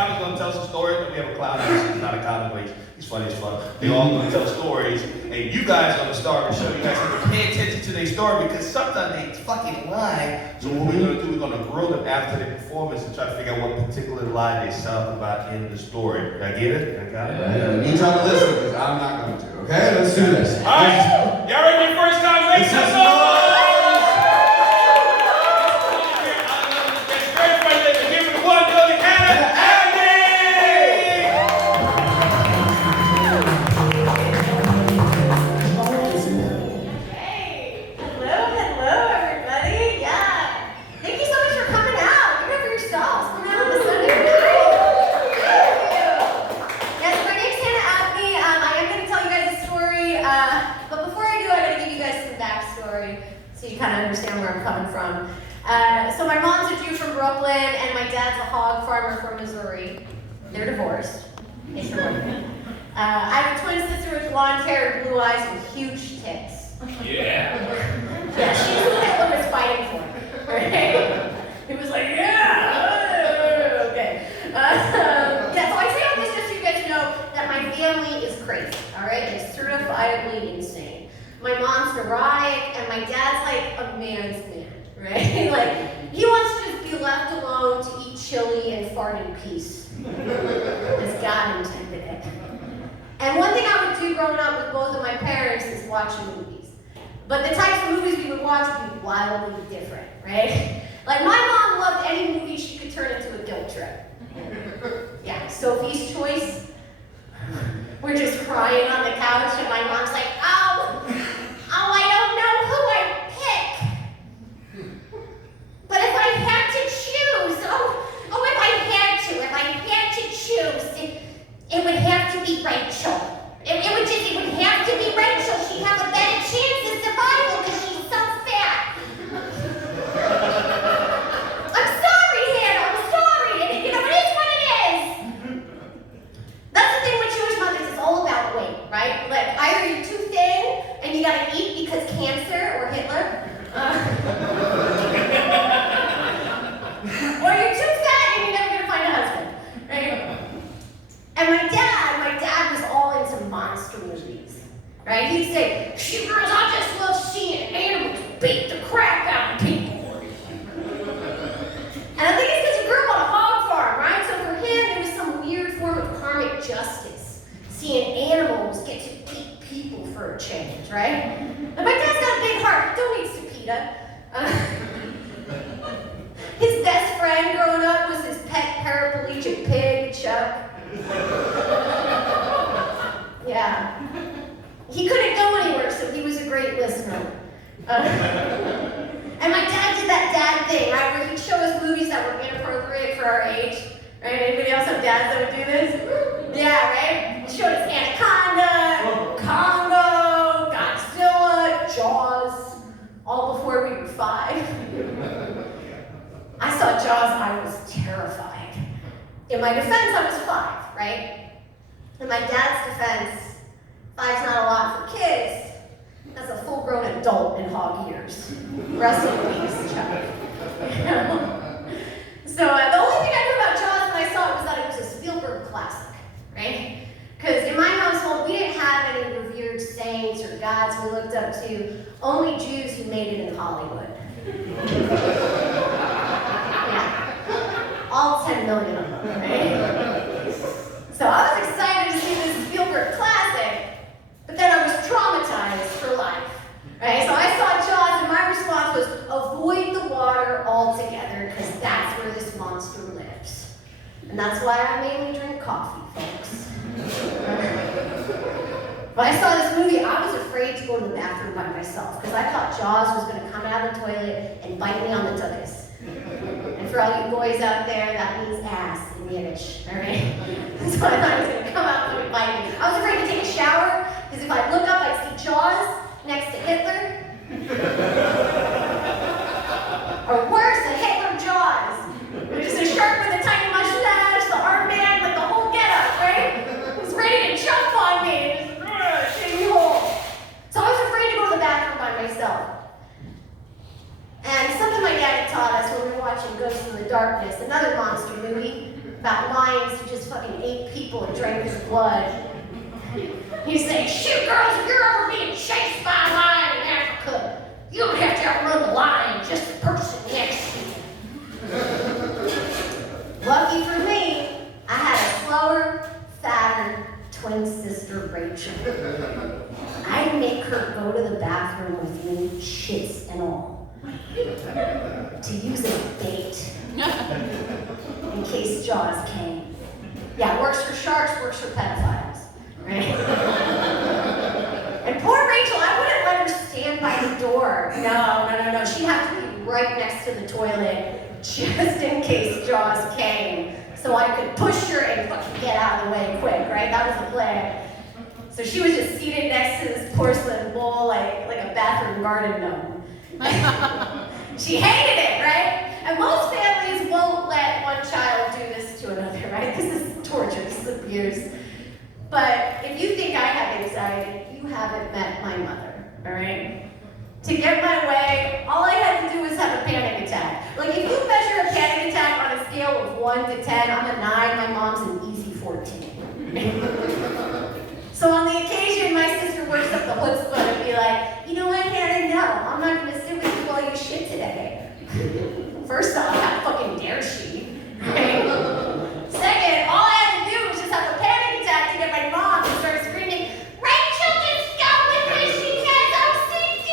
comic's gonna tell some stories. We have a clown house. He's not a comic, but he's funny as fuck. They all gonna tell stories, and you guys are gonna start the show. You guys have to pay attention to their story because sometimes they fucking lie. So what we're gonna do, we're gonna grill them after the performance and try to figure out what particular lie they talk about in the story. Did I get it? I got it? Yeah, you need to listen because I'm not going to. Okay, let's do this. All right, y'all ready for your first time? Make some noise! So you kind of understand where I'm coming from. So my mom's a Jew from Brooklyn, and my dad's a hog farmer from Missouri. They're divorced. Thanks for working. I have a twin sister with blonde hair, blue eyes, and huge tits. Yeah. Yeah, she's what Hitler was fighting for. Right? He was like, yeah. Okay. Yeah. So I say all this just so you guys know that my family is crazy. All right, it's certifiably insane. My mom's neurotic, and my dad's like a man's man, right? Like, he wants to just be left alone to eat chili and fart in peace, as God intended it. And one thing I would do growing up with both of my parents is watching movies. But the types of movies we would watch would be wildly different, right? Like, my mom loved any movie she could turn into a guilt trip. Yeah, Sophie's Choice. We're just crying on the couch, and my mom's like, oh, I don't know who I pick. But if I had to choose, if I had to choose, it would have to be Rachel. It would have to be Rachel. She'd have a better chance of survival because she's so fat. I'm sorry, Hannah, I'm sorry. It is what it is. That's the thing with Jewish mothers, it's all about weight, right? Like, either you're too thin and you gotta eat because cancer or Hitler, or you're too fat and you're never gonna find a husband, right? And my dad was all into monster movies, right? He'd say, "You girls, I just love seeing animals beat the crap out of people." And I think it's because he grew up on a hog farm, right? So for him, it was some weird form of karmic justice, seeing animals get to eat people for a change, right? And my dad's got a big heart. Don't eat Cepeda. His best friend growing up was his pet paraplegic pig, Chuck. Yeah. He couldn't go anywhere, so he was a great listener. And my dad did that dad thing, right, where he'd show us movies that were inappropriate for our age. Right? Anybody else have dads that would do this? Yeah, right? He showed us Anaconda, Congo, Godzilla, Jaws, all before we were 5. I saw Jaws and I was terrified. In my defense, I was 5, right? In my dad's defense, 5's not a lot for kids. That's a full-grown adult in hog years. Rest in peace, Chuck. You know? So the only thing I knew about Jaws when I saw it was that it was a Spielberg classic, right? Because in my household, we didn't have any revered saints or gods we looked up to, only Jews who made it in Hollywood. Yeah. All 10 million of them, right? So I was excited to see this Spielberg classic, but then I was traumatized for life, right? So I saw Jaws, and my response was, avoid the water altogether, because that's where this monster lives. And that's why I mainly drink coffee, folks. When I saw this movie, I was afraid to go to the bathroom by myself, because I thought Jaws was going to come out of the toilet and bite me on the tuchus. And for all you boys out there, that means ass in Yiddish, all right? So I thought he was going to come out and bite me. I was afraid to take a shower, because if I look up, I'd see Jaws next to Hitler. Or worse, a Hitler Jaws. Just a shark with a tiny mustache, the armband, like the whole getup, right? He's ready to jump on me and just shake me whole. So I was afraid to go to the bathroom by myself. And something my dad taught us when we were watching Ghosts in the Darkness, another monster movie, about lions who just fucking ate people and drank his blood. He's saying, shoot girls, if you're ever being chased by a lion in Africa, you don't have to outrun the lion, just the person next to you. Lucky for me, I had a slower, fatter twin sister, Rachel. I'd make her go to the bathroom with me, shits and all, to use as bait in case Jaws came. Yeah, works for sharks, works for pedophiles, right? And poor Rachel, I wouldn't let her stand by the door. No. She'd have to be right next to the toilet just in case Jaws came, so I could push her and fucking get out of the way quick, right? That was the plan. So she was just seated next to this porcelain bowl like a bathroom garden gnome. She hated it, right? And most families won't let one child do this to another, right? This is torture, this is abuse. But if you think I have anxiety, you haven't met my mother, all right? To get my way, all I had to do was have a panic attack. Like, if you measure a panic attack on a scale of 1 to 10, I'm a 9, my mom's an easy 14. So on the occasion, my sister works up the chutzpah and be like, you know what, Hannah, no, I'm not gonna sit with you while you shit today. First off, how fucking dare she? Right? Second, all I had to do was just have a panic attack to get my mom to start screaming, Rachel, just go with me, she has OCD!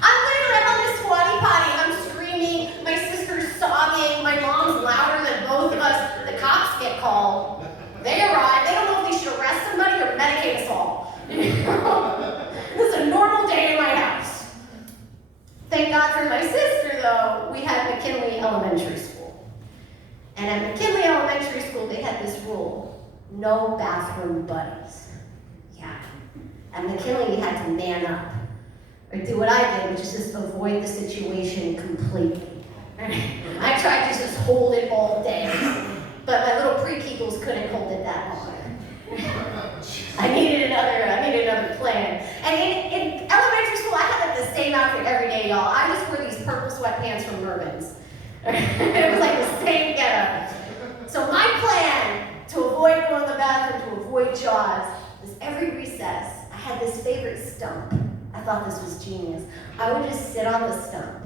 I'm on this squatty potty, I'm screaming, my sister's sobbing, my mom's louder than both of us, the cops get called. They arrive, they don't know if they should arrest somebody or medicate us all. This is a normal day in my house. Thank God for my sister, though, we had McKinley Elementary School. And at McKinley Elementary School, they had this rule, no bathroom buddies. Yeah. At McKinley, you had to man up. Or do what I did, which is just avoid the situation completely. I tried to just hold it all day. But my little pre-Kegels couldn't hold it that long. I needed another plan. And in elementary school, I had like the same outfit every day, y'all. I just wore these purple sweatpants from Mervyn's. It was like the same getup. So my plan to avoid going to the bathroom, to avoid Jaws, was every recess, I had this favorite stump. I thought this was genius. I would just sit on the stump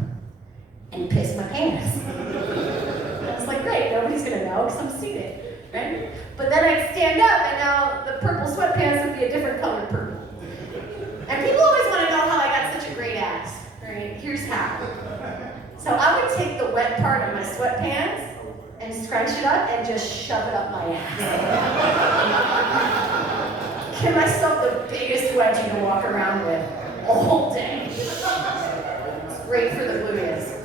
and piss my pants. I was like, great, nobody's gonna know because I'm seated, right? But then I'd stand up and now the purple sweatpants would be a different color purple. And people always want to know how I got such a great ass, right? Here's how. So I would take the wet part of my sweatpants and scrunch it up and just shove it up my ass. Give myself the biggest wedgie to walk around with all day. It's great for the gluteus.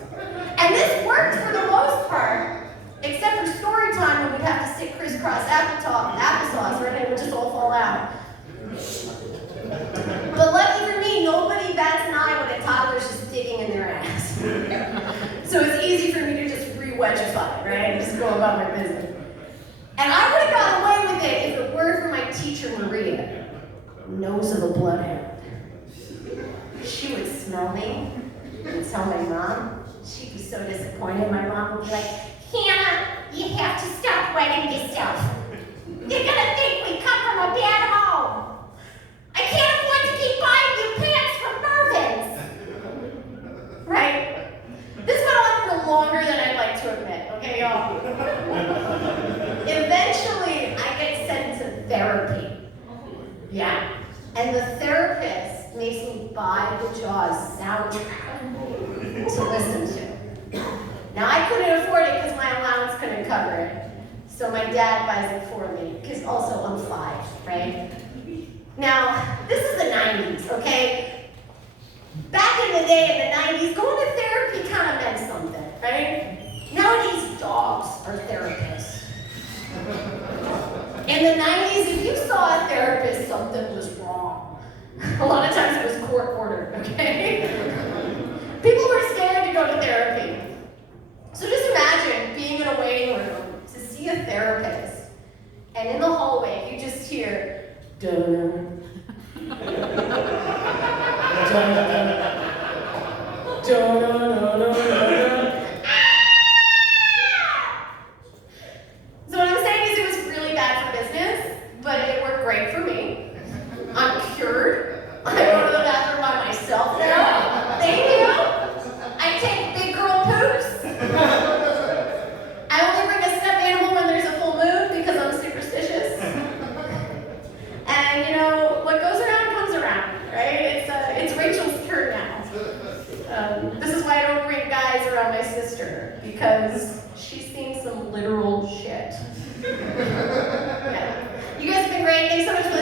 And this worked for the most part, except for story time when we'd have to sit crisscross applesauce, right? It would just all fall out. But lucky for me, nobody bats an eye when a toddler's just digging in their ass. So it's easy for me to just re-wedgify, right? And just go about my business. And I would have gotten away with it if it were for my teacher, Maria, nose of a bloodhound. She would smell me and tell my mom. She'd be so disappointed. My mom would be like, Hannah, you have to stop wetting yourself. You're gonna think we come from a bad home. I can't afford to keep buying you pants from Mervyn's. Right? This went on for longer than I'd like to admit, okay, y'all? Eventually, I get sent to therapy. Yeah. And the therapist makes me buy the Jaws soundtrack to listen to. Now, I couldn't afford it because my allowance couldn't cover it. So my dad buys it for me, because also I'm 5, right? Now, this is the 90s, okay? Back in the day, in the 90s, going to therapy kind of meant something, right? Nowadays, dogs are therapists. In the 90s, if you saw a therapist, something was wrong. A lot of times it was court ordered, okay? People were scared to go to therapy. So just imagine being in a waiting room to see a therapist, and in the hallway, you just hear, dun, dun, dun, dun, dun, dun, dun. And you know, what goes around comes around, right? It's Rachel's turn now. This is why I don't bring guys around my sister, because she's seen some literal shit. Yeah. You guys have been great. Thanks so much for